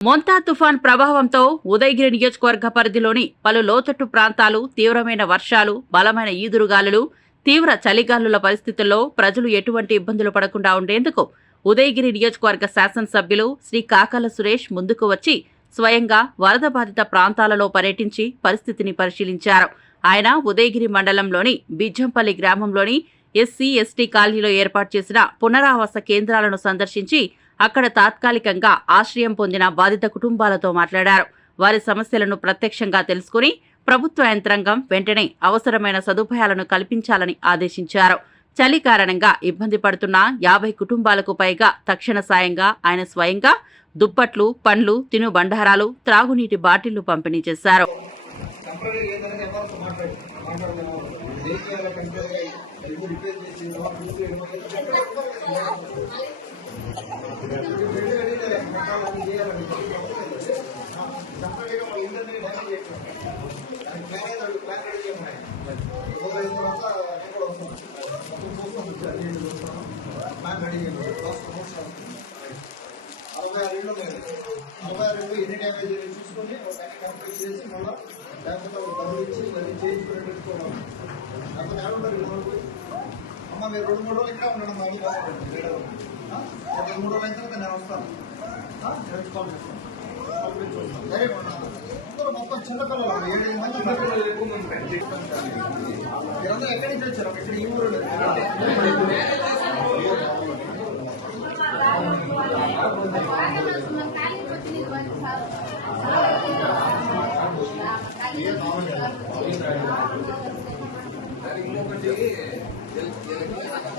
మొంతా తుఫాన్ ప్రభావంతో ఉదయగిరి నియోజకవర్గ పరిధిలోని పలు లోతట్టు ప్రాంతాలు తీవ్రమైన వర్షాలు బలమైన ఈదురుగాలులు తీవ్ర చలిగాలుల పరిస్థితుల్లో ప్రజలు ఎటువంటి ఇబ్బందులు పడకుండా ఉండేందుకు ఉదయగిరి నియోజకవర్గ శాసనసభ్యులు శ్రీ కాకల సురేష్ ముందుకు వచ్చి స్వయంగా వరద బాధిత ప్రాంతాలలో పర్యటించి పరిస్థితిని పరిశీలించారు. ఆయన ఉదయగిరి మండలంలోని బిజ్జంపల్లి గ్రామంలోని ఎస్సీ ఎస్టీ కాలనీలో ఏర్పాటు చేసిన పునరావాస కేంద్రాలను సందర్శించి అక్కడ తాత్కాలికంగా ఆశ్రయం పొందిన బాధిత కుటుంబాలతో మాట్లాడారు. వారి సమస్యలను ప్రత్యక్షంగా తెలుసుకుని ప్రభుత్వ యంత్రాంగం వెంటనే అవసరమైన సదుపాయాలను కల్పించాలని ఆదేశించారు. చలి కారణంగా ఇబ్బంది పడుతున్న యాభై కుటుంబాలకు పైగా తక్షణ సాయంగా ఆయన స్వయంగా దుప్పట్లు పండ్లు తిను బండారాలు త్రాగునీటి బాటిళ్ళు పంపిణీ చేశారు. టెంపరీ ఏంటంటే ఎవరితో మాట్లాడి ఎన్ని డ్యామేజ్ చూసుకొని కంప్లీట్ చేసి మళ్ళీ లేకపోతే డబ్బులు ఇచ్చి మళ్ళీ చేయించుకుని పెట్టుకోవాలి లేకపోతే అమ్మ మీరు రెండు మూడు రోజులు ఇక్కడ ఉండడం మా నేను. వస్తాను నేర్చుకోవాలి అందరూ మొత్తం చిన్నపిల్లలు ఏడు మంది మీరందరూ ఎక్కడి నుంచి వచ్చారు? ఇక్కడ ఈ ఊరు